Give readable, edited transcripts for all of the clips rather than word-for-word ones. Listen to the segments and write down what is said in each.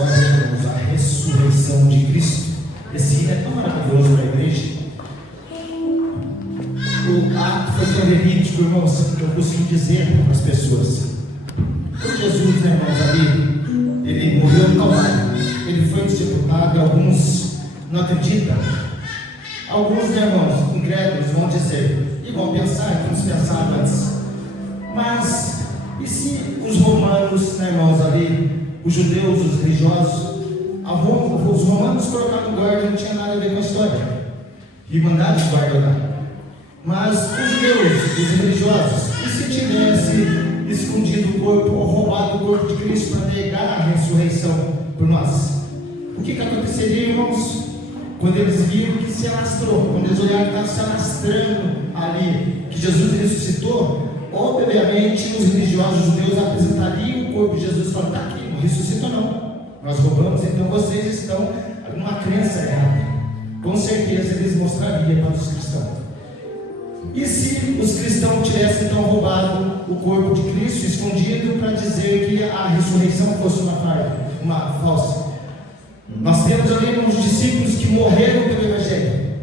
história, irmãos, a ressurreição de Cristo. Esse hino é tão maravilhoso para a igreja. O ato foi tão verídico, irmãos, que eu costumo dizer para as pessoas. Quando Jesus, né, irmãos, ali, ele morreu no Calvário, ele foi sepultado, alguns não acreditam. Alguns, né, irmãos, incrédulos vão dizer, e vão pensar, como se pensava antes. Mas, e se os romanos, né, irmãos, ali, os judeus, os religiosos, os romanos colocaram guarda, não tinha nada a ver com a história, e mandaram os guardas lá. Mas os judeus, os religiosos, e se tivesse escondido o corpo, ou roubado o corpo de Cristo para negar a ressurreição por nós? O que aconteceria, irmãos? Quando eles viram que se alastrou, quando eles olharam que estava se alastrando ali, que Jesus ressuscitou, obviamente os religiosos judeus apresentariam o corpo de Jesus e falaram: está aqui, não ressuscitou não, nós roubamos, então vocês estão numa crença errada. Com certeza eles mostrariam para os cristãos. E se os cristãos tivessem então roubado o corpo de Cristo, escondido, para dizer que a ressurreição fosse uma falsa? Nós temos ali uns discípulos que morreram pelo Evangelho,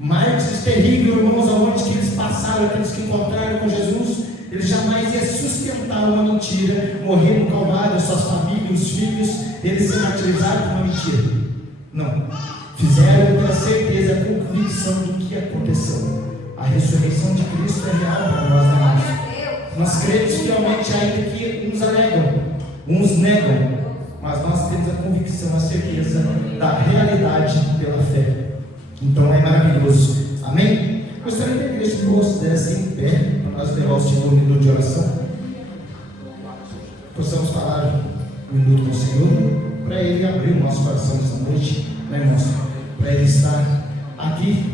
mártires terríveis, irmãos, aonde que eles passaram, aqueles que encontraram com Jesus, eles jamais iam sustentar uma mentira, morrer no Calvário, suas famílias, os filhos, eles se martirizaram por uma mentira. Não, fizeram com a certeza, a convicção do que aconteceu. A ressurreição de Cristo é real para nós, amados. Nós cremos fielmente, ainda que uns alegam, uns negam, mas nós temos a convicção, a certeza da realidade pela fé. Então é maravilhoso. Amém? Gostaria que a igreja de rosto desse em pé, para nós levar o Senhor um minuto de oração. Possamos falar um minuto com o Senhor, para Ele abrir o nosso coração nessa noite, né, irmãos? Para Ele estar aqui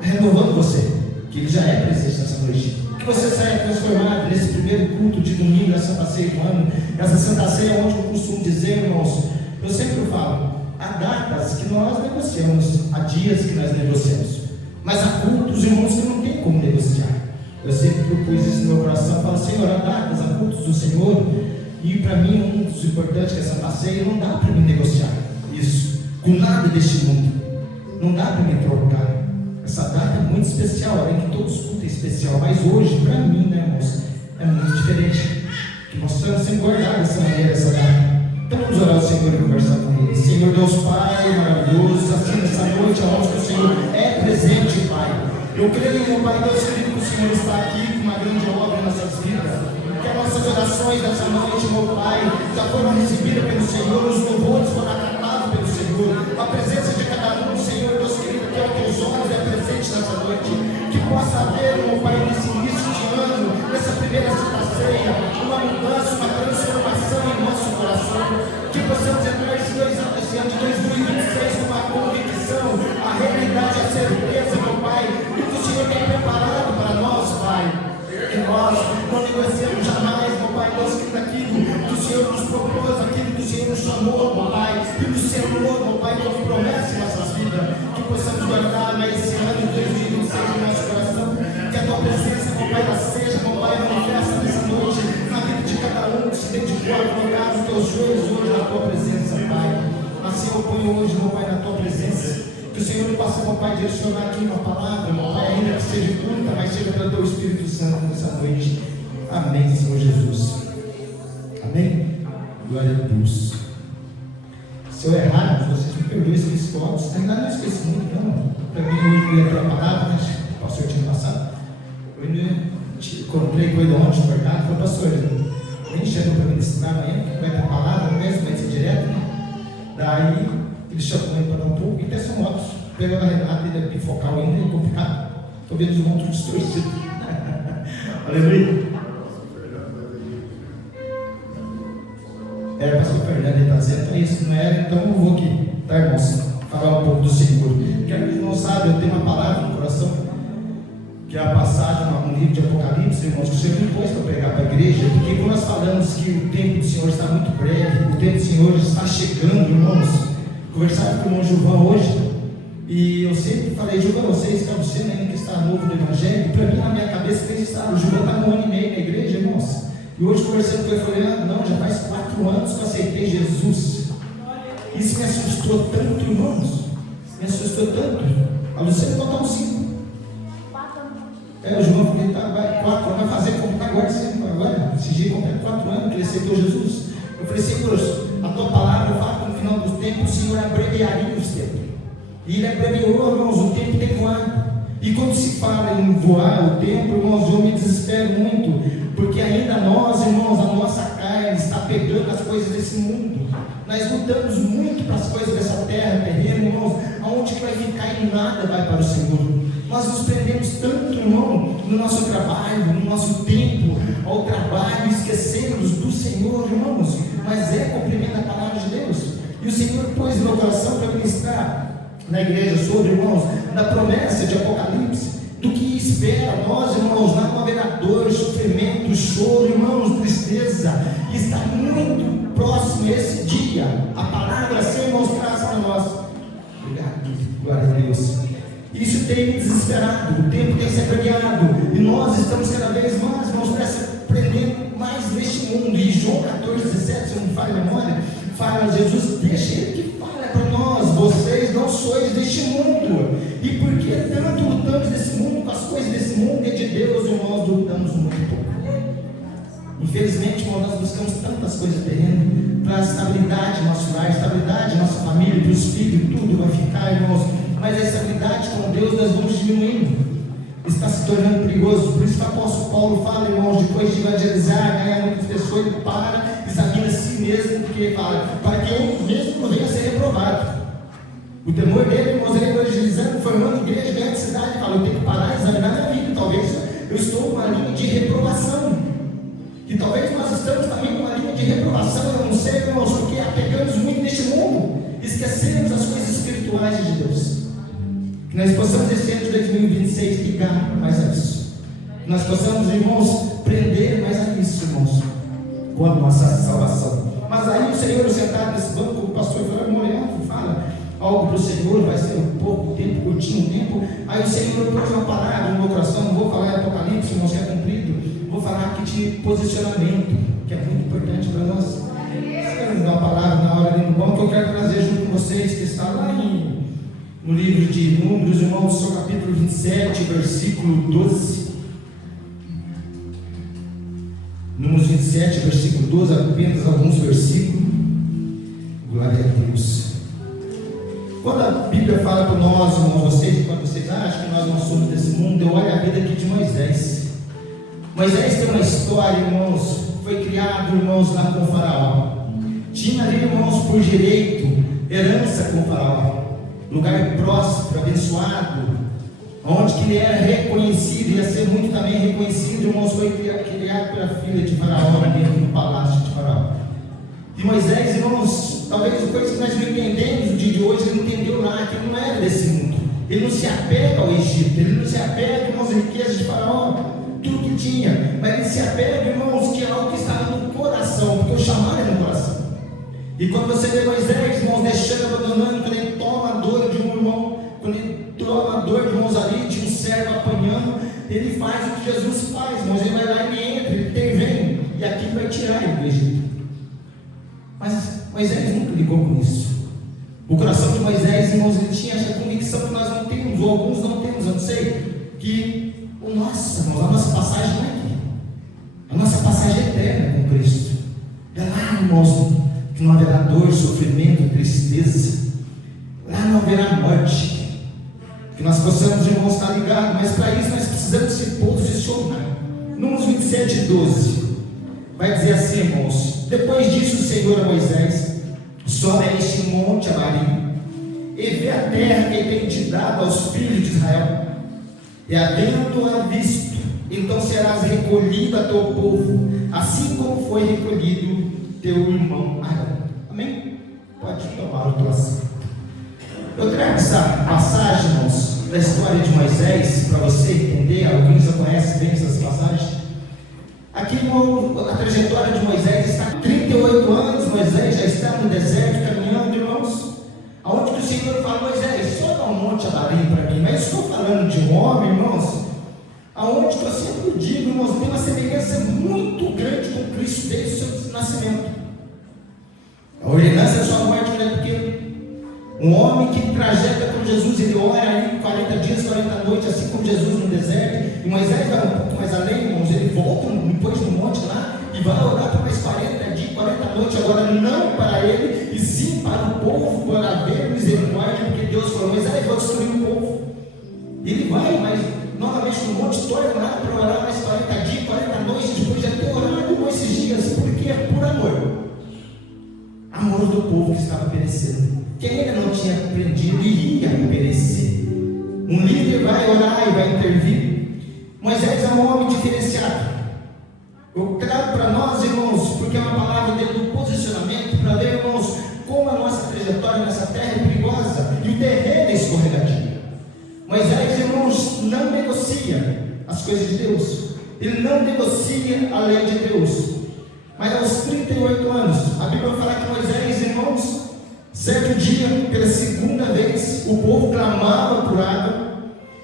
renovando você, que Ele já é presente nessa noite, que você saia transformado nesse primeiro culto de domingo da Santa Ceia do ano. Essa Santa Ceia, onde eu costumo dizer, irmãos, eu sempre falo, há datas que nós negociamos, há dias que nós negociamos, mas há cultos, irmãos, que não tem como negociar. Eu sempre propus isso no meu coração, falo: Senhor, há datas, há cultos do Senhor, e para mim um dos importantes, que é a Santa Ceia, não dá para mim negociar isso com nada deste mundo, não dá para me trocar. Essa data é muito especial, além que todos os cultos é especial, mas hoje, para mim, né, irmãos, é muito diferente, que nós estamos sempre guardados dessa maneira, essa data. Então vamos orar ao Senhor e conversar com Ele. Senhor Deus Pai maravilhoso, assim nessa noite, aonde o Senhor é presente, Pai. Eu creio, meu Pai Deus querido, que o Senhor está aqui com uma grande obra em nossas vidas, que as nossas orações dessa noite, meu Pai, já foram recebidas pelo Senhor, os louvores foram acatados pelo Senhor, a presença de cada um, Senhor Deus querido, que aos teus olhos é presente nessa noite, que possa haver, meu Pai, nesse início de ano, nessa primeira Santa Ceia, uma mudança, uma transformação em nosso coração, que possamos entrar esse ano de 2026 com uma convicção, a realidade, a certeza, meu Pai, do que o Senhor tem preparado para nós, Pai, que nós não negociamos jamais, meu Pai, Deus, aquilo que o Senhor nos propôs, aquilo que o Senhor nos chamou, meu Pai, e do Senhor, meu Pai, Deus, promete em nossas vidas, que possamos guardar esse ano de 2026 no nosso coração, que a Tua presença, meu Pai, ela seja, meu Pai, manifesta nessa noite, na vida de cada um que se dedicou a colocar os Teus joelhos hoje na Tua presença, Pai. Assim eu ponho hoje, meu Pai, na Tua presença, que o Senhor me possa, meu Pai, direcionar aqui uma palavra, meu Pai, ainda que seja curta, mas seja pelo Teu Espírito Santo nessa noite. Amém, Senhor Jesus. Amém? Glória a Deus. Se eu errar, vocês me perdoem, esqueci todos. Ainda não esqueci muito, não. Para mim, hoje eu ia ter uma palavra, mas o pastor tinha passado. Eu encontrei com ele ontem no mercado, falei: pastor, nem chegou para ministrar amanhã, vai ter palavra, não vai ser direto, né? Daí, ele chamou ele para dar um pouco, e até são motos. Pegou a Renata, ele é bifocal ainda, ele é complicado. Estou vendo os montos distorcidos. Aleluia. Pastor Fernando está dizendo isso, não era? Então eu vou aqui, tá, irmãos? Falar um pouco do Senhor. Porque a gente não sabe, eu tenho uma palavra no coração, que é a passagem no livro de Apocalipse, irmãos, que o Senhor me pôs para pregar para a igreja, porque quando nós falamos que o tempo do Senhor está muito breve, o tempo do Senhor está chegando, irmãos. Conversava com o irmão Gilvão hoje, e eu sempre falei: Gilvão, você está sendo ainda que está novo do Evangelho, para mim, na minha cabeça, fez estar. O Gilvão está no ano e meio na igreja, irmãos. E hoje, conversando com ele, eu falei: não, já faz 4 anos que eu aceitei Jesus. Isso me assustou tanto, irmãos. Me assustou tanto. A Luciana contar uns 5. O João falou que vai 4, vai fazer comprar agora 5. Agora, esse dia comprar 4 anos, que ele aceitou Jesus. Eu falei, Senhor, a tua palavra fala que no final dos tempos o Senhor abreviaria os tempos. E ele abreviou, irmãos, o tempo tem voado. E quando se fala em voar o tempo, irmãos, eu me desespero muito, porque ainda nós, irmãos, a nossa carne está pegando as coisas desse mundo. Nós lutamos muito para as coisas dessa terra, terreno, irmãos, aonde que vai ficar e nada vai para o Senhor. Nós nos prendemos tanto, irmão, no nosso trabalho, no nosso tempo, ao trabalho, esquecemos do Senhor, irmãos, mas é cumprimento da palavra de Deus. E o Senhor pôs no meu coração para ministrar na igreja sobre, irmãos, da promessa de Apocalipse, do que espera nós, irmãos, lá não haverá dor, sofrimento, choro, irmãos, tristeza. E está muito próximo esse dia, a palavra ser mostrada para nós. Obrigado, glória a Deus. Isso tem me desesperado, o tempo tem se abreviado, e nós estamos cada vez mais, irmãos, para se prender mais neste mundo. E João 14:17, se eu não me falha a memória, fala, Jesus, deixa ele que fala para nós, vocês não sois deste mundo. E por que tanto lutamos desse mundo, com as coisas desse mundo e de Deus, irmãos, lutamos muito pouco. Infelizmente, irmãos, nós buscamos tantas coisas terrenas, para a estabilidade do nosso lar, estabilidade da nossa família, dos filhos, tudo vai ficar, irmãos. Mas a estabilidade com Deus nós vamos diminuindo, está se tornando perigoso. Por isso que o apóstolo Paulo fala, irmãos, depois de evangelizar, ganhar muitas pessoas, ele para, examina a si mesmo, porque ele fala, para que eu mesmo não venha a ser reprovado. O temor dele, irmãos, ele evangelizando, formando igreja, ganhando cidade, fala, eu tenho que parar e examinar minha vida, talvez eu estou numa linha de reprovação, e talvez nós estamos também numa linha de reprovação, eu não sei, irmãos, porque apegamos muito neste mundo, esquecemos as coisas espirituais de Deus. Que nós possamos esse ano de 2026 ligar mais a isso. Que nós possamos, irmãos, prender mais a isso, irmãos, com a nossa salvação. Mas aí o Senhor sentado nesse banco, o pastor Flávio Moreno fala algo para o Senhor, vai ser um pouco tempo, curtinho tempo. Aí o Senhor pôs uma palavra no meu coração, não vou falar em Apocalipse, irmãos, que é cumprido, vou falar aqui de posicionamento, que é muito importante para nós. Você me dá uma palavra na hora do bom que eu quero trazer junto com vocês, que está lá no livro de Números, irmãos, no capítulo 27, versículo 12. Números 27, versículo 12, apenas alguns versículos. Glória a Deus. Quando a Bíblia fala para nós, irmãos, quando vocês acham que nós não somos desse mundo, eu olho a vida aqui de Moisés. Moisés tem uma história, irmãos, foi criado, irmãos, lá com o faraó. Tinha ali, irmãos, por direito, herança com o faraó. Lugar próspero, abençoado, onde que ele era reconhecido, ia ser muito também reconhecido, irmãos, foi criado pela filha de Faraó, dentro do palácio de Faraó. E Moisés, irmãos, talvez coisa que nós não entendemos no dia de hoje, ele não entendeu lá, que ele não era desse mundo, ele não se apega ao Egito, ele não se apega, irmãos, à riqueza de Faraó, tudo que tinha, mas ele se apega, irmãos, que é algo que estava no coração, porque o chamado é no coração. E quando você vê Moisés, irmãos, deixando, abandonando, quando ele toma a dor de um irmão, quando ele toma a dor, irmãos, ali, de um servo apanhando, ele faz o que Jesus faz, irmãos, ele vai lá e ele entra, ele intervém, e aqui vai tirar ele do Egito. Mas Moisés nunca ligou com isso. O coração de Moisés, irmãos, ele tinha essa convicção que nós não temos, ou alguns não temos, eu não sei, que irmãos, a nossa passagem não é aqui. A nossa passagem é eterna com Cristo. É lá, irmãos, que não haverá dor, sofrimento, tristeza, lá não haverá morte, que nós possamos, irmãos, estar ligados, mas para isso nós precisamos se posicionar. Números 27, 12, vai dizer assim, irmãos, depois disso o Senhor a Moisés, sobe a este monte Abarim, e vê a terra que tem te dado aos filhos de Israel, e havendo-a visto, então serás recolhido a teu povo, assim como foi recolhido teu irmão Arão. Amém? Pode tomar o teu assento. Eu trago essa passagem, irmãos, da história de Moisés, para você entender. Alguns já conhecem bem essas passagens. Aqui, a trajetória de Moisés está 38 anos. Moisés já está no deserto caminhando, irmãos, aonde que o Senhor fala: Moisés, só dá um monte Abarim para mim. Mas estou falando de um homem, irmãos, aonde que eu sempre digo, irmãos, tem uma semelhança muito grande com Cristo desde o seu nascimento. A ordenança da sua morte não é porque Um homem que trajeta com Jesus, ele ora ali 40 dias, 40 noites, assim como Jesus no deserto. E Moisés vai um pouco mais além, irmãos. Ele volta depois do monte lá e vai orar por mais 40 dias, 40 noites. Agora não para ele, e sim para o povo, para ver misericórdia, porque Deus falou: Moisés, vou destruir o povo. Ele vai, mas novamente no monte, torna lá para orar mais 40 dias, 40 noites, depois de ter orado com esses dias, porque é por amor. Amor do povo que estava perecendo. Quem ainda não tinha aprendido iria perecer. Um líder vai orar e vai intervir. Moisés é um homem diferenciado. Eu trago para nós, irmãos, porque é uma palavra dentro do posicionamento, para ver, irmãos, como a nossa trajetória nessa terra é perigosa e o terreno é escorregadio. Moisés, irmãos, não negocia as coisas de Deus. Ele não negocia a lei de Deus. Mas aos 38 anos, a Bíblia fala que Moisés, irmãos, certo dia, pela segunda vez, o povo clamava por água.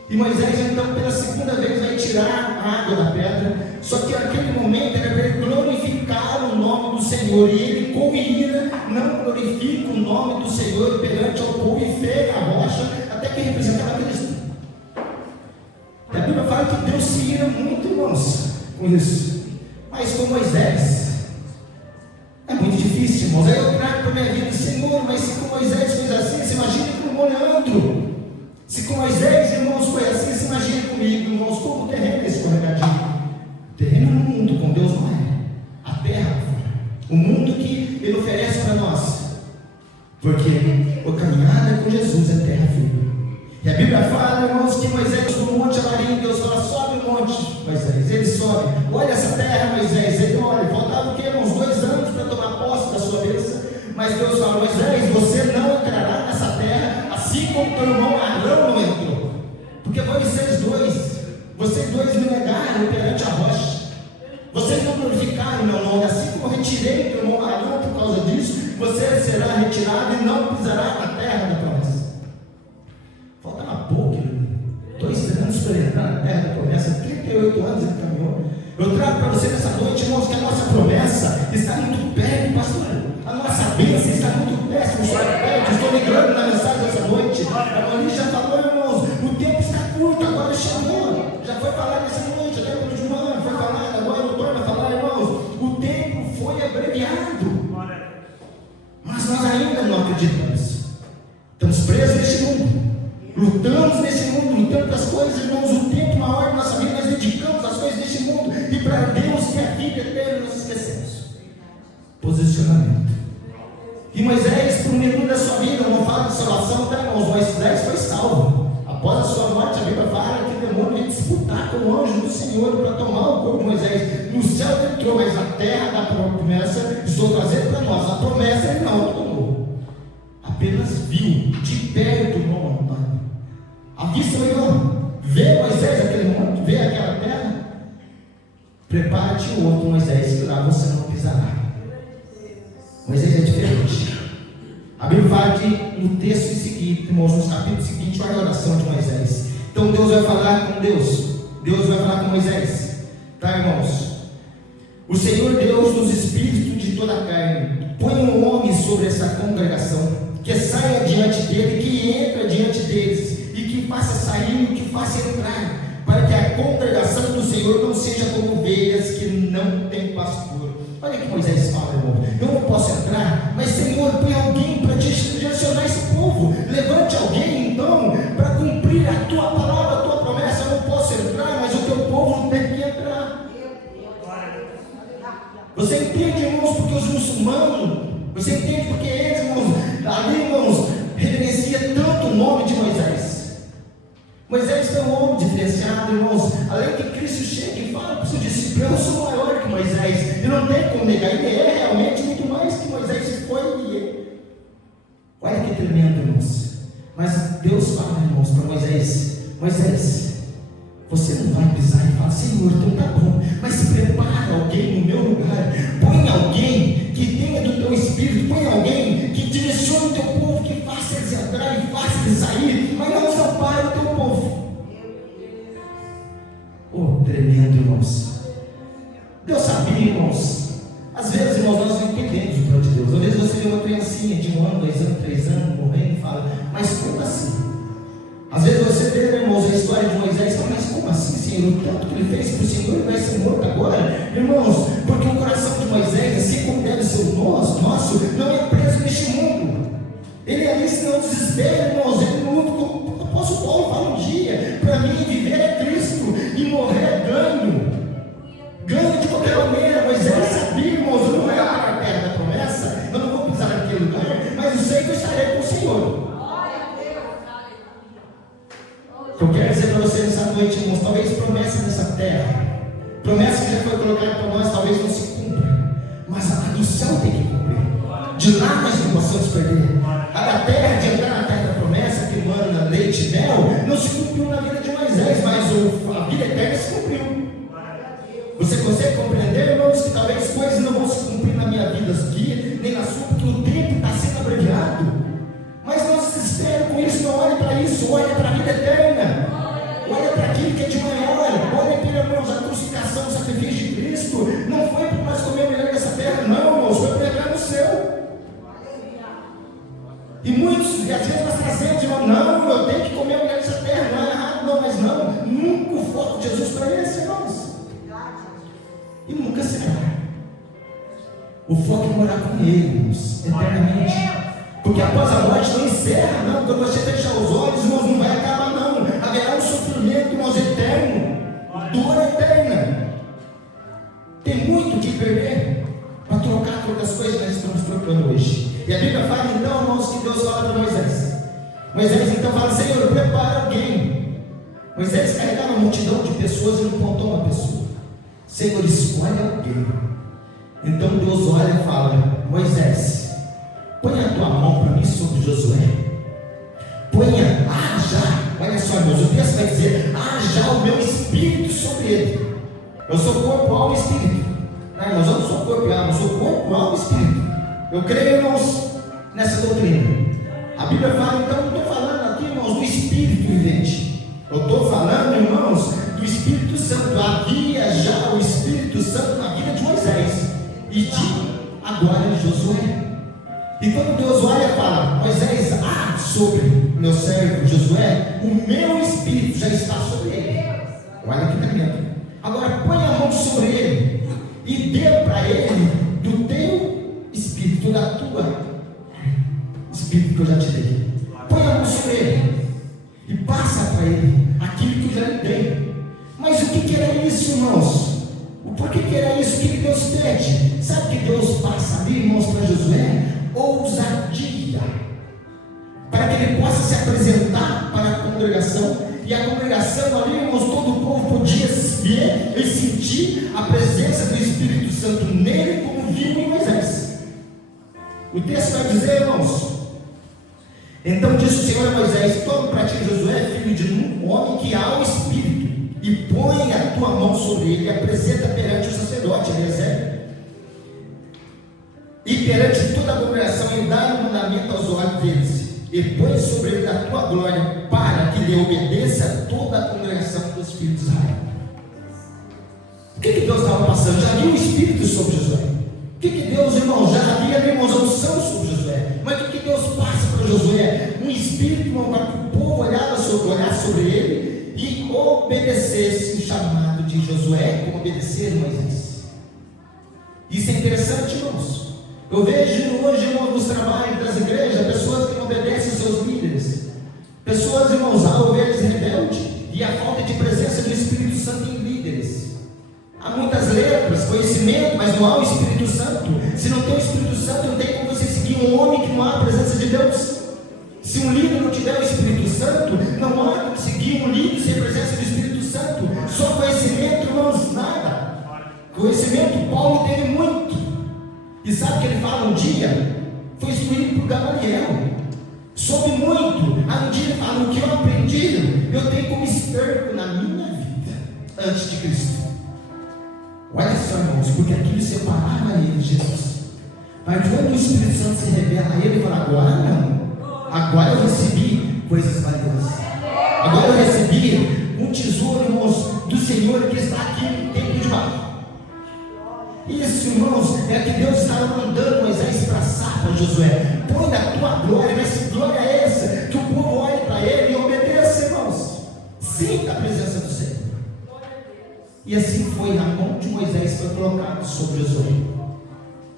E Moisés, então, pela segunda vez, vai tirar a água da pedra. Só que naquele momento era para ele glorificar o nome do Senhor. E ele, com ira, não glorifica o nome do Senhor perante ao povo e fega a rocha, até que representava Cristo. E a Bíblia fala que Deus se ira muito, irmãos, com isso. Mas com Moisés é muito difícil, irmãos. Aí eu trago para a minha vida: Senhor, mas se com Moisés fez assim, você imagina com o Leandro. Se com Moisés, irmãos, foi assim, você imagina comigo, irmãos, como o terreno é escorregadio. O terreno no mundo, com Deus não é. A terra, o mundo que Ele oferece para nós. Porque a caminhada com Jesus é terra firme. E a Bíblia fala, irmãos, que Moisés no monte Avarim, Deus fala: sobe o monte, Moisés. Ele sobe. Olha essa terra, Moisés. Ele olha. Faltava o quê? Uns 2 anos para tomar posse da sua bênção. Mas Deus fala: Moisés, você não entrará nessa terra, assim como teu irmão Arão não entrou. Porque vocês dois me negaram perante a rocha. Vocês não glorificaram meu nome. Assim como eu retirei teu irmão Arão por causa disso, você será retirado e não pisará na terra da promessa. Faltava pouco, 2 anos para entrar na terra da promessa. 38 anos ele caminhou. Eu trago para você nessa noite, irmãos, que a nossa promessa está muito perto, pastor. A nossa bênção está muito perto, estou ligando na mensagem dessa noite. A Mani já falou, irmãos, o tempo está curto, agora chamou. Já foi falado nessa noite, até o de manhã foi falado, agora eu torno a falar, irmãos. O tempo foi abreviado. Mas nós ainda não acreditamos. Estamos presos neste mundo. Lutamos nesse mundo, lutando para as coisas, irmãos. O tempo maior da nossa vida nós dedicamos às coisas deste mundo. E para Deus, que é a vida eterna, nós esquecemos. Posicionamento. E Moisés, por um minuto da sua vida, não fala de salvação, tá, irmãos? Moisés foi salvo. Após a sua morte, a Bíblia fala que o demônio ia disputar com o anjo do Senhor para tomar o corpo de Moisés. No céu ele entrou, mas a terra da promessa estou trazendo para nós. A promessa ele não tomou. Apenas viu de perto o monte. A vista olhou, vê Moisés aquele monte, vê aquela terra. Prepara-te o outro, Moisés, que lá você não pisará. Moisés é diferente. A Bíblia fala que no texto seguinte, irmãos, no capítulo seguinte, olha a oração de Moisés. Então Deus vai falar com Deus vai falar com Moisés, tá, irmãos? O Senhor Deus dos espíritos de toda a carne, põe um homem sobre essa congregação, que saia diante dele, que entra diante deles, e que faça sair, e que faça entrar, para que a congregação do Senhor não seja como ovelhas que não tem pastor. Olha que Moisés fala, irmão: eu não posso entrar, mas Senhor, põe alguém para direcionar esse povo. Levante alguém então para cumprir a tua palavra, a tua promessa. Eu não posso entrar, mas o teu povo tem que entrar. Você entende, irmãos, porque os muçulmanos, você entende porque eles, irmãos, ali, irmãos, reverencia tanto o nome de Moisés. Moisés foi um homem diferenciado, irmãos. Além que Cristo chega e fala para o seu discípulo: eu sou maior que Moisés. E não tem como negar, ele é realmente muito mais que Moisés foi e é. Olha que tremendo, irmãos. Mas Deus fala, irmãos, para Moisés: Moisés, você não vai pisar. E fala: Senhor, então tá bom, mas prepara alguém no meu lugar. Põe alguém que tenha do teu espírito. Põe alguém que direcione o teu povo, que faça eles entrar e faça eles sair, mas não desampare o teu povo. Oh, tremendo, irmãos. Deus sabia, irmãos. Às vezes, irmãos, nós não entendemos o plano de Deus. Às vezes você vê uma criancinha de 1 ano, 2 anos, 3 anos morrendo e fala: Mas como assim? Às vezes você vê, né, irmãos, a história de Moisés, fala, mas como assim, Senhor? O tanto que ele fez para o Senhor, ele vai ser morto agora? Irmãos, porque o coração de Moisés, assim como deve ser o nosso, não é preso neste mundo. Ele ali se não desespera, irmãos, ele luta, como o apóstolo Paulo fala um dia, para mim viver é Cristo e morrer é ganho. Ganho de qualquer maneira. Moisés sabia, irmãos, eu não vou para a terra da promessa, eu não vou pisar naquele lugar, mas eu sei que eu estarei com o Senhor. Eu quero dizer para vocês nessa noite, irmãos, talvez promessa nessa terra, promessa que já foi colocada para nós, talvez não se cumpra, mas a do céu tem que cumprir. De lá nós não possamos perder. A da terra, de entrar na terra da promessa, que manda leite e mel, não se cumpriu na vida de Moisés, mas a vida eterna se cumpriu. Você consegue compreender, irmãos, que talvez coisas não vão se cumprir na minha vida aqui, nem na sua, porque o tempo está sendo abreviado. Mas não se desespere com isso, não olhe para isso, olhe para a vida eterna, olhe para aquilo que é de maior, olhe para, irmãos, a crucificação, o sacrifício de Cristo, não foi para nós comer o melhor dessa terra, não, irmãos, foi para entrar no céu. E muitos, às vezes nós trazemos, irmão, não, eu tenho que comer o melhor dessa terra, não é errado, não, mas não, nunca o foco de Jesus para esse, irmãos, e nunca será. O foco é morar com Ele, irmãos, eternamente. Porque após a morte não encerra, não. Quando você fechar os olhos, irmãos, não vai acabar, não. Haverá um sofrimento, irmãos, eterno, dor eterna. Tem muito o que perder para trocar todas as coisas que nós estamos trocando hoje. E a Bíblia fala então, irmãos, que Deus fala para Moisés. Moisés então fala, Senhor, prepara alguém. Moisés carregava uma multidão de pessoas e não contou uma pessoa. Senhor, escolhe alguém. Então Deus olha e fala, Moisés, põe a tua mão para mim sobre Josué. Ponha, já, olha só, irmãos, o texto vai dizer, já o meu espírito sobre ele. Eu sou corpo, alma e espírito. Não, irmãos, eu não sou corpo e alma, eu sou corpo, alma e espírito. Eu creio, irmãos, nessa doutrina. A Bíblia fala, então, eu estou falando aqui, irmãos, do espírito vivente. Eu estou falando, irmãos, do Espírito Santo. Havia já o Espírito Santo na vida de Moisés e de agora de Josué. E quando Deus olha e fala, Moisés, sobre meu servo Josué, o meu espírito já está sobre ele. Olha que tremendo. Agora põe a mão sobre ele e dê para ele do teu espírito, da tua espírito que eu já te dei. Põe a mão sobre ele e passa para ele aquilo que eu já lhe dei. Mas o que era isso, irmãos? Por que era isso? O que Deus pede? Sabe o que Deus passa ali, irmãos, para Josué? Ousadia, para que ele possa se apresentar para a congregação, e a congregação ali, irmãos, todo o povo podia ver e sentir a presença do Espírito Santo nele, como viu em Moisés. O texto vai dizer, irmãos, então disse o Senhor a Moisés, toma para ti Josué, filho de um homem que há o Espírito, e põe a tua mão sobre ele, e apresenta perante o sacerdote Eliezer, e perante toda a congregação, e dá um mandamento aos olhos deles, e põe sobre ele a tua glória, para que lhe obedeça a toda a congregação dos filhos de Israel. O que Deus estava passando? Já havia o Espírito sobre Josué. O que Deus, irmãos, já havia, irmãos, a unção sobre Josué. Mas o que Deus passa para Josué? Um Espírito, irmão, para que o povo olhasse sobre ele e obedecesse o chamado de Josué, como obedecer Moisés. Isso é interessante, irmãos. Eu vejo hoje, irmãos, nos trabalhos das igrejas, pessoas que não obedecem aos seus líderes, pessoas, irmãos, há ovelhas rebeldes e a falta de presença do Espírito Santo em líderes. Há muitas letras, conhecimento, mas não há o Espírito Santo. Se não tem o Espírito Santo, não tem como você seguir um homem que não há a presença de Deus. Se um líder não tiver o Espírito Santo, não há como seguir um líder sem a presença do Espírito Santo. Só conhecimento, irmãos, nada. Conhecimento, Paulo teve muito. E sabe o que ele fala um dia? Foi instruído por Gamaliel. Soube muito. Um dia ele fala, o que eu aprendi, eu tenho como esterco na minha vida, antes de Cristo. Olha só, irmãos, porque aquilo separava ele, Jesus. Mas quando o Espírito Santo se revela a ele, ele fala, agora não. Agora eu recebi coisas valiosas. Agora eu recebi um tesouro, irmãos, do Senhor que está aqui no templo de barro. Isso, irmãos, é que Deus estava mandando Moisés traçar para Josué. Põe da tua glória, mas que glória é essa? Que o E assim foi, a mão de Moisés foi colocada sobre Josué.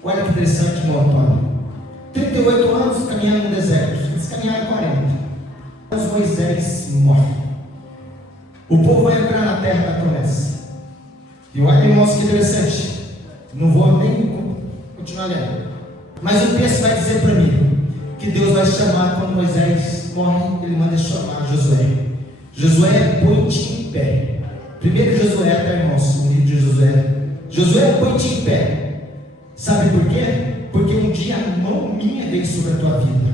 Olha que interessante, meu Antônio. 38 anos caminhando no deserto. Eles caminharam 40. Mas Moisés morre. O povo vai entrar na terra da promessa. E olha, irmãos, que interessante. Não vou nem continuar lendo. Mas o texto vai dizer para mim que Deus vai chamar, quando Moisés morre, ele manda chamar Josué. Josué, põe-te em pé. Primeiro Josué, tá, irmãos? O livro de Josué. Josué, põe-te em pé. Sabe por quê? Porque um dia a mão minha veio sobre a tua vida.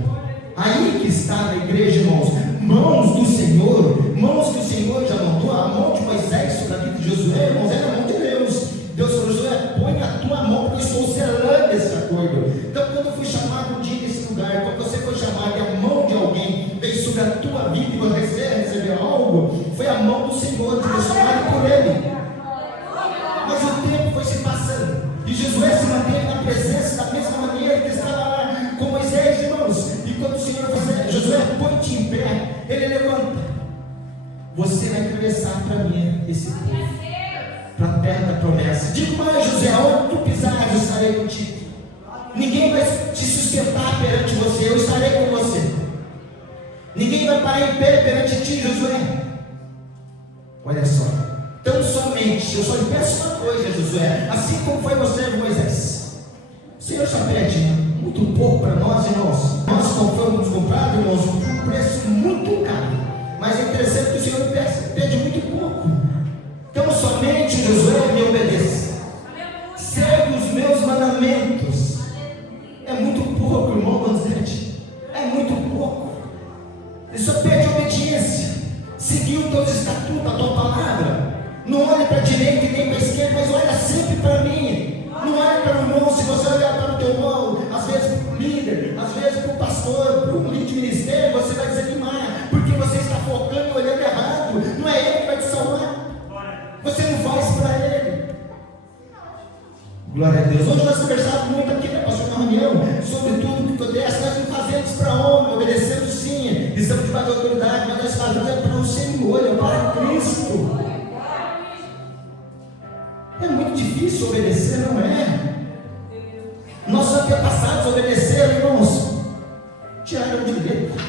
Aí que está na igreja, irmãos, mãos do Senhor, mãos que o Senhor já mandou. A mão de Moisés sobre a vida de Josué, irmãos, era a mão de Deus. Deus falou: Josué, põe a tua mão, porque eu estou selando esse acordo. Então, quando eu fui chamado um dia nesse lugar, quando você foi chamado e a mão de alguém veio sobre a tua vida e você recebeu algo, foi a mão do Senhor, direcionado por Ele. Mas o tempo foi se passando e Josué se manteve na presença da mesma maneira que estava lá com Moisés, irmãos. E quando o Senhor falou: Josué, põe-te em pé, ele levanta. Você vai atravessar para mim esse povo, para a terra da promessa. Digo mais, José, onde tu pisares, eu estarei contigo. Ninguém vai te sustentar perante você, eu estarei com você. Ninguém vai parar em pé perante ti, Josué. Olha só. Tão somente, eu só lhe peço uma coisa, Josué, assim como foi você, Moisés. O Senhor só pede muito pouco para nós, irmãos. Nós fomos comprados, irmãos, por um preço muito caro. Mas é interessante que o Senhor pede muito pouco. Então somente, Josué, me obedeça. Segue os meus mandamentos. É muito pouco, irmão Vanzete. É muito pouco. Ele só pede obediência. Seguir os teus estatutos, a tua palavra. Não olhe para a direita e nem para a esquerda, mas olha sempre para mim. Não olhe para o irmão. Se você olhar para o teu irmão, às vezes para o líder, às vezes para o pastor, para um líder de ministério, você vai desanimar, porque você está focando e olhando errado. Não é ele que vai te salvar. Você não faz para ele. Glória a Deus. Hoje nós conversamos muito aqui, né, pastor, na reunião, sobre tudo que acontece. Nós não fazemos para homem, obedecemos sim, estamos debaixo da autoridade, mas nós fazemos para o Senhor, é para Cristo. É muito difícil obedecer, não é? Nossos antepassados obedeceram, irmãos, tiraram de letra.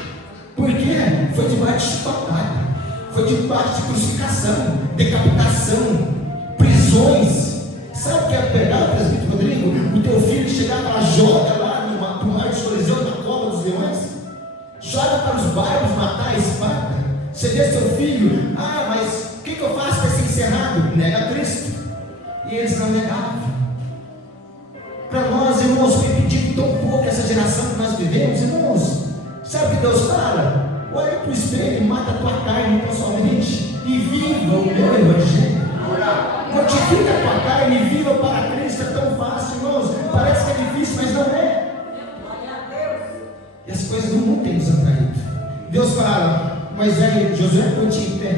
Por quê? Foi debaixo de chicotada, foi debaixo de crucificação, decapitação, prisões. Sabe o que é pegar, presbítero Rodrigo? O teu filho chegava lá, joga lá no mar de Coliseu, na cova dos leões, joga para os bairros matar a espada. Você vê seu filho: mas o que eu faço para ser encerrado? Nega Cristo. E eles não negavam. Para nós, irmãos, foi pedido tão pouco essa geração que nós vivemos, irmãos. Sabe o que Deus fala? Olha para o espelho, mata a tua carne tão somente e viva o meu evangelho. Mortifica a tua carne e viva para Cristo. É tão fácil, irmãos. Parece que é difícil, mas não é. E as coisas do mundo têm nos atraído. Deus fala: Moisés, Josué, põe-te em pé,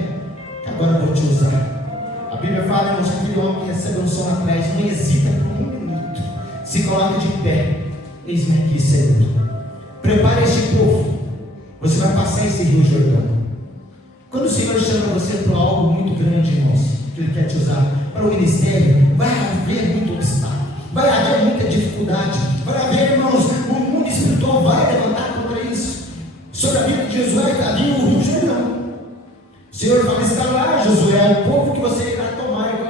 que agora eu vou te usar. A Bíblia fala, irmãos, que aquele homem que recebeu um som atrás não hesita por um minuto, se coloca de pé. Eis-me aqui, Senhor. Prepare este povo. Você vai passar esse rio Jordão. Quando o Senhor chama você para algo muito grande, irmãos, que Ele quer te usar para o ministério, vai haver muito obstáculo, vai haver muita dificuldade, vai haver, irmãos, o mundo espiritual vai levantar contra isso. Sobre a vida de Josué havia o rio Jordão. O Senhor fala: está lá, Josué, o povo que você irá tomar, eu vou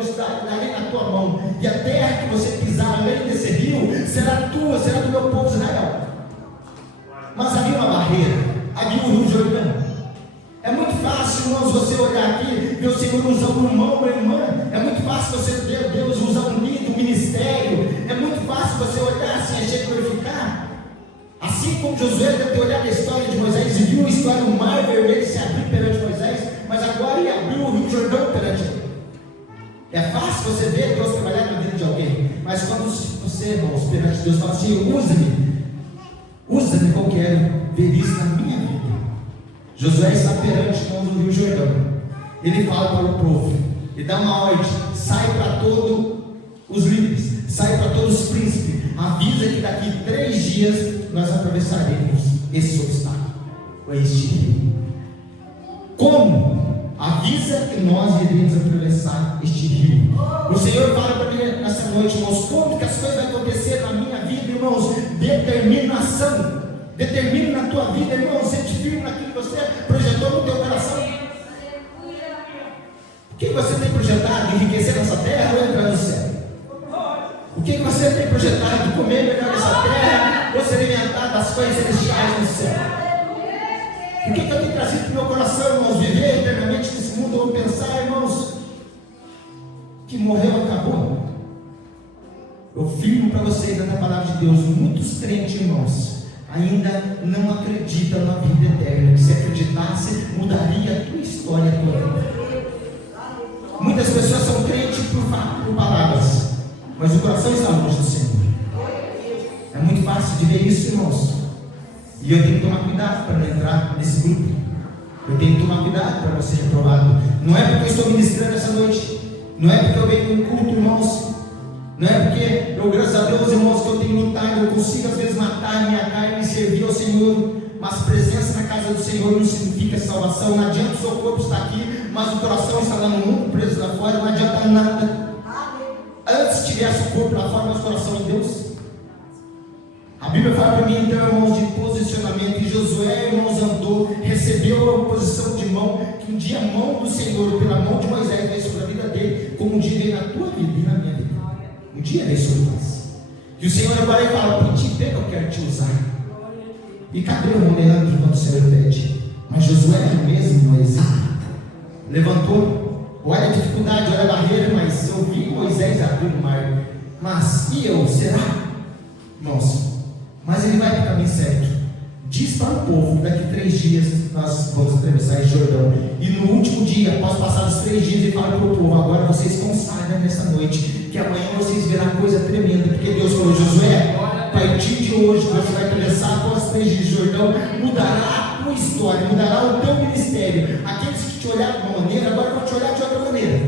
darei na tua mão, e a terra que você pisar além desse rio será tua, será do meu povo Israel. Mas havia uma barreira, havia o rio Jordão. É muito fácil, irmãos, você olhar aqui, ver o Senhor usar um irmão, uma irmã. É muito fácil você ver Deus usar um líder, um ministério. É muito fácil você olhar assim, achar glorificar. Assim como Josué deve ter olhado a história de Moisés e viu a história do mar vermelho se abrir perante Moisés, mas agora ele abriu o rio Jordão perante ele. É fácil você ver Deus trabalhar na vida de alguém, mas quando você, irmãos, perante Deus, fala assim: usa-me, que eu quero ver isso na minha vida. Josué está perante o rio Jordão. Ele fala para o povo, ele dá uma ordem: sai para todos os líderes, sai para todos os príncipes, avisa que daqui 3 dias nós atravessaremos esse obstáculo, ou este rio. Como? Havia avisa que nós iremos atravessar este rio. O Senhor fala para mim nessa noite, irmãos, como que as coisas vão acontecer na minha vida, irmãos? Determinação. Determine na tua vida, irmão, sente firme naquilo que você projetou no teu coração. O que você tem projetado? Enriquecer nessa terra ou entrar no céu? O que você tem projetado? Comer melhor nessa terra ou se alimentar das coisas celestiais no céu? O que eu tenho trazido para o meu coração, irmãos? Viver eternamente nesse mundo, ou pensar, irmãos, que morreu, acabou? Eu firmo para vocês na palavra de Deus, muitos crentes, irmãos, ainda não acreditam na vida eterna, que se acreditasse, mudaria a tua história toda. Muitas pessoas são crentes por palavras, mas o coração está longe do Senhor. É muito fácil de ver isso, irmãos. E eu tenho que tomar cuidado para não entrar nesse grupo. Eu tenho que tomar cuidado para não ser reprovado. Não é porque eu estou ministrando essa noite, não é porque eu venho no culto, irmãos, não é porque eu, graças a Deus, irmãos, que eu tenho lutado, eu consigo às vezes matar a minha carne e servir ao Senhor, mas presença na casa do Senhor não significa salvação. Não adianta o seu corpo estar aqui, mas o coração está lá no mundo, preso lá fora, não adianta nada. Antes tivesse o corpo lá fora, mas o coração em Deus. A Bíblia fala para mim, então, irmãos, de posicionamento. E Josué, irmãos, andou, recebeu a posição de mão, que um dia a mão do Senhor, pela mão de Moisés, veio sobre a vida dele, como um dia veio na tua vida e na minha vida. Um dia veio sobre nós. E o Senhor agora fala: para ti ver que eu quero te usar. E cadê o Leandro quando o Senhor pede? Mas Josué é o mesmo no exílio. Levantou, olha a dificuldade, olha a barreira, mas eu vi Moisés abrir o mar. Mas e eu? Será? Irmãos, mas ele vai para o caminho certo. Diz para o povo: daqui 3 dias nós vamos atravessar esse Jordão. E no último dia, após passar os 3 dias, ele fala para o povo: agora vocês consagram nessa noite, que amanhã vocês verão coisa tremenda. Porque Deus falou: Josué, a partir de hoje você vai atravessar após 3 dias de Jordão, mudará a tua história, mudará o teu ministério. Aqueles que te olharam de uma maneira, agora vão te olhar de outra maneira.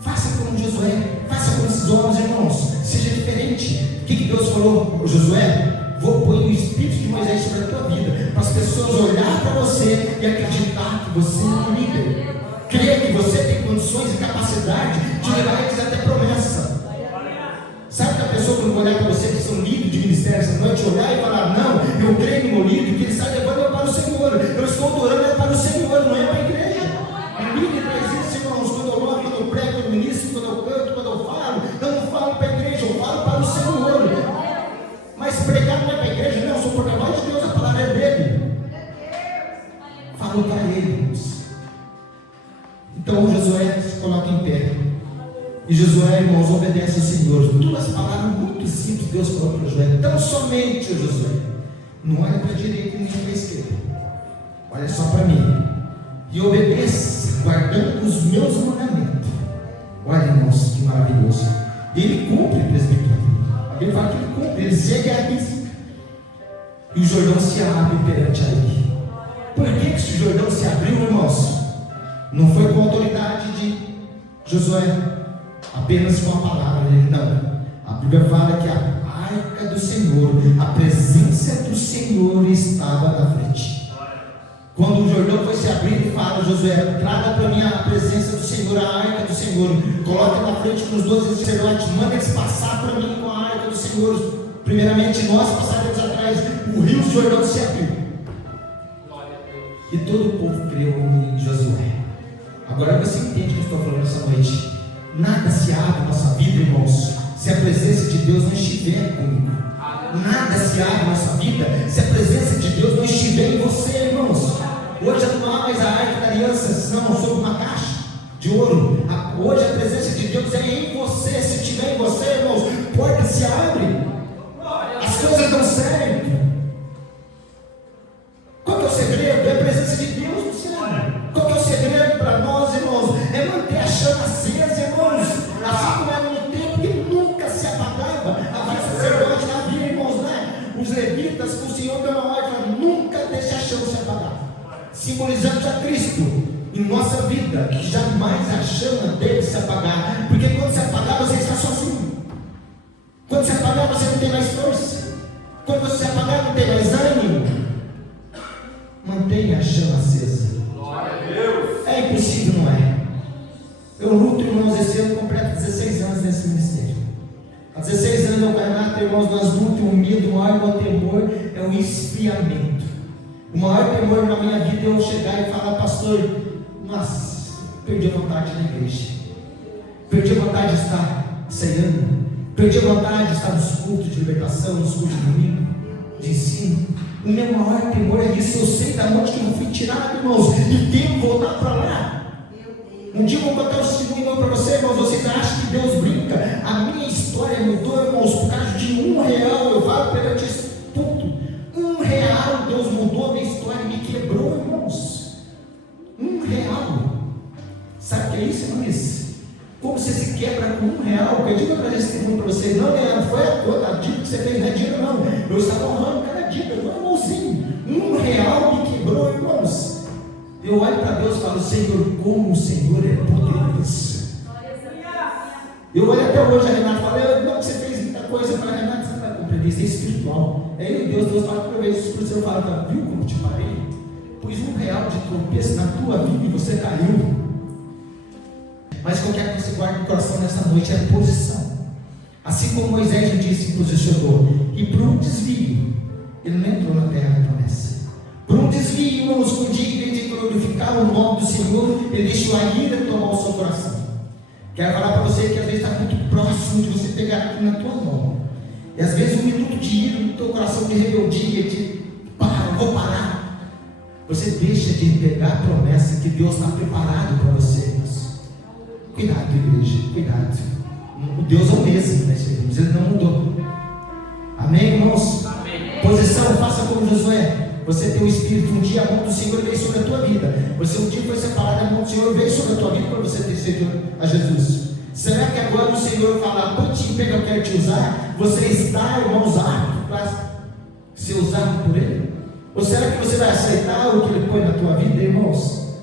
Faça como Josué, faça como esses homens, irmãos, seja diferente. O que Deus falou? Josué, vou pôr o espírito de Moisés sobre a tua vida, para as pessoas olhar para você e acreditar que você é um líder, crer que você tem condições e capacidade de levar eles até promessa. Sabe que a pessoa, quando olhar para você, que são líderes de ministério essa noite, olhar e falar: não, eu creio no meu líder, que ele está levando eu para o Senhor, eu estou orando para o Senhor, não é para a igreja. O líder traz isso, irmãos, quando eu oro, quando eu prego, quando eu ministro, quando eu canto, quando eu falo, eu não falo para a igreja, eu falo para o Senhor. Mas pregar não é para a igreja, não, eu sou porta-voz de Deus, a palavra é dele. Falou para ele, irmãos. Então Josué se coloca em pé. E Josué, irmãos, obedece ao Senhor. 2 palavras muito simples Deus falou para Josué: tão somente, Josué, não olha para a direita nem para a esquerda, olha só para mim e obedeça, guardando os meus mandamentos. Olha, irmãos, que maravilhoso. Ele cumpre, presbítero. A Bíblia fala que ele cumpre, ele segue a risca. E o Jordão se abre perante ele. Por que esse Jordão se abriu, irmãos? Não foi com a autoridade de Josué, apenas com a palavra dele, não. A Bíblia fala que a arca do Senhor, a presença do Senhor estava na frente. Quando o Jordão foi se abrir, ele fala: Josué, traga para mim a presença do Senhor, a arca do Senhor, coloca na frente com os 12 sacerdotes, manda eles passar para mim com a arca do Senhor. Primeiramente nós passaremos atrás, o rio Jordão se abriu. E todo o povo creu em Josué. Agora você entende o que eu estou falando essa noite. Nada se abre na nossa vida, irmãos, se a presença de Deus não estiver comigo. Nada se abre na nossa vida se a presença de Deus não estiver em você, irmãos. Hoje não há mais a arca da aliança, não, sobre uma caixa de ouro. Hoje a presença de Deus é em você. Se estiver em você, irmãos, porta se abre, as coisas dão certo. Qual que é o segredo? É a presença de Deus no céu. Qual que é o segredo para nós, irmãos? É manter a chama acesa, irmãos. Assim como era no tempo que nunca se apagava. Havia sacerdote, havia, irmãos, né? Os levitas, o Senhor deu uma ordem: nunca deixe a chama se apagar. Simbolizando a Cristo em nossa vida, que jamais a chama deve se apagar. Porque quando se apagar, você está sozinho. Quando se apagar, você não tem mais força. Quando você se apagar, não tem mais ânimo. Mantenha a chama acesa. Glória a Deus. É nesse ministério. Há 16 anos eu caio na irmãos, nós lutas, o medo, o maior meu temor é o esfriamento. O maior temor na minha vida é eu chegar e falar, pastor, nossa, perdi a vontade da igreja, perdi a vontade de estar ceando, perdi a vontade de estar nos cultos de libertação, nos cultos de domingo, de ensino. O meu maior temor é isso. Eu sei da onde que eu fui tirado, irmãos, e tenho que voltar para lá. Um dia eu vou contar o testemunho para você, irmãos. Vocês acham que Deus brinca? A minha história mudou, irmãos, por causa de R$1. Eu falo perante esse ponto: R$1, Deus mudou a minha história, me quebrou, irmãos. R$1. Sabe o que é isso, irmãos? Como você se quebra com R$1? Eu digo para esse testemunho para vocês: não, não foi a dica que você fez, não é dinheiro, não. Eu estava honrando cada dica, não, irmãozinho. R$1 me quebrou, irmãos. Eu olho para Deus e falo: Senhor, como o Senhor é poderoso. Eu olho até hoje a Renata e falo: não, você fez muita coisa. Eu falo: Renata, você não vai compreender, isso é espiritual. Aí Deus fala para eu ver isso, você fala: viu como te parei? Pus R$1 de tropeço na tua vida e você caiu. Mas o que eu quero que você guarde no coração nessa noite é a posição. Assim como Moisés disse, posicionou, e por um desvio, ele não entrou na terra da promessa. Por um desvio, irmãos, um dia, em vez de glorificar o nome do Senhor, ele deixou a ira tomar o seu coração. Quero falar para você que às vezes está muito próximo de você pegar aqui na tua mão. E às vezes um minuto de ira no teu coração, de rebeldia, de vou parar. Você deixa de pegar a promessa que Deus está preparado para você. Cuidado, igreja, cuidado. O Deus é o mesmo, né, irmãos? Ele não mudou. Amém, irmãos? Amém. Posição, faça como Josué. Você tem o Espírito, um dia a mão do Senhor veio sobre a tua vida. Você um dia foi separado, a mão do Senhor veio sobre a tua vida para você ter seguido a Jesus. Será que agora o Senhor fala: Poti, pega, eu quero te usar? Você está, irmãos, apto para ser usado por Ele? Ou será que você vai aceitar o que Ele põe na tua vida, irmãos?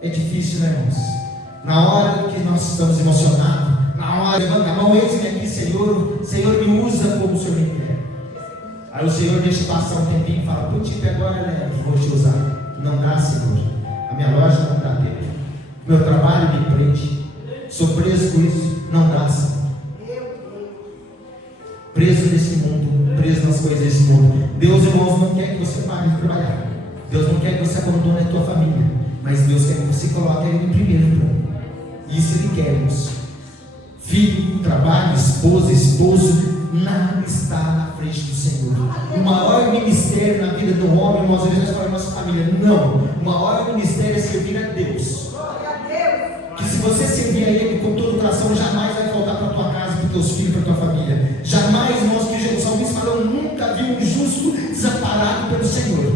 É difícil, né, irmãos? Na hora que nós estamos emocionados, na hora, levanta a mão, eis-me aqui, Senhor, me usa como o Senhor me quer. Aí o Senhor deixa passar um tempinho e fala: Putipe, agora né, vou te usar. Não dá, Senhor. A minha loja não dá tempo. Meu trabalho me prende. Sou preso com isso. Não dá, Senhor. Preso nesse mundo, preso nas coisas desse mundo. Deus, irmãos, não quer que você pare de trabalhar. Deus não quer que você abandone a tua família. Mas Deus quer que você coloque Ele em primeiro plano. Isso Ele quer, irmãos. Filho, trabalho, esposa, esposo, nada está na frente do Senhor. O maior ministério na vida do homem, irmãos, às vezes nós falamos nossa família. Não, o maior ministério é servir a Deus. Que se você servir a Ele com todo o coração, jamais vai faltar para a tua casa, para os teus filhos, para a tua família. Jamais, irmãos, que Jesus Salmista falou: nunca vi um justo desamparado pelo Senhor.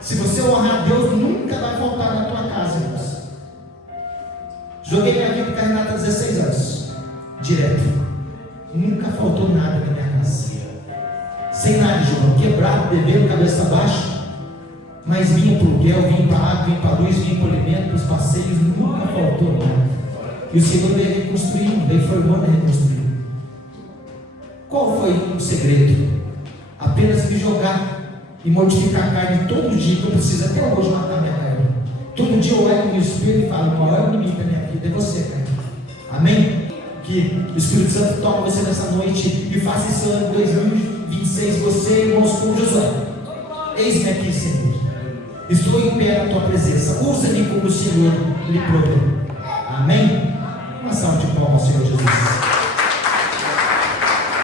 Se você honrar a Deus, nunca vai faltar na tua casa, irmãos. Joguei minha vida com a Renata há 16 anos, direto. Nunca faltou nada na minha casa. Sem nada, João, quebrado, devendo, cabeça baixa. Mas vinha para o aluguel, vinha para a água, vinha para a luz, vinha para o alimento, para os passeios, nunca faltou nada. E o Senhor veio reconstruindo, veio formando e reconstruindo. Qual foi o segredo? Apenas me jogar e mortificar a carne todo dia, que eu preciso até hoje matar minha carne. Todo dia eu olho no meu espelho e falo: o maior inimigo da minha vida é você, cara. Amém? Que o Espírito Santo toque você nessa noite e faça esse ano 2026, você, irmãos, como Josué. Eis-me aqui, Senhor. Estou em pé na tua presença. Usa-me como o Senhor lhe proveu. Amém? Uma salva de palmas ao Senhor Jesus.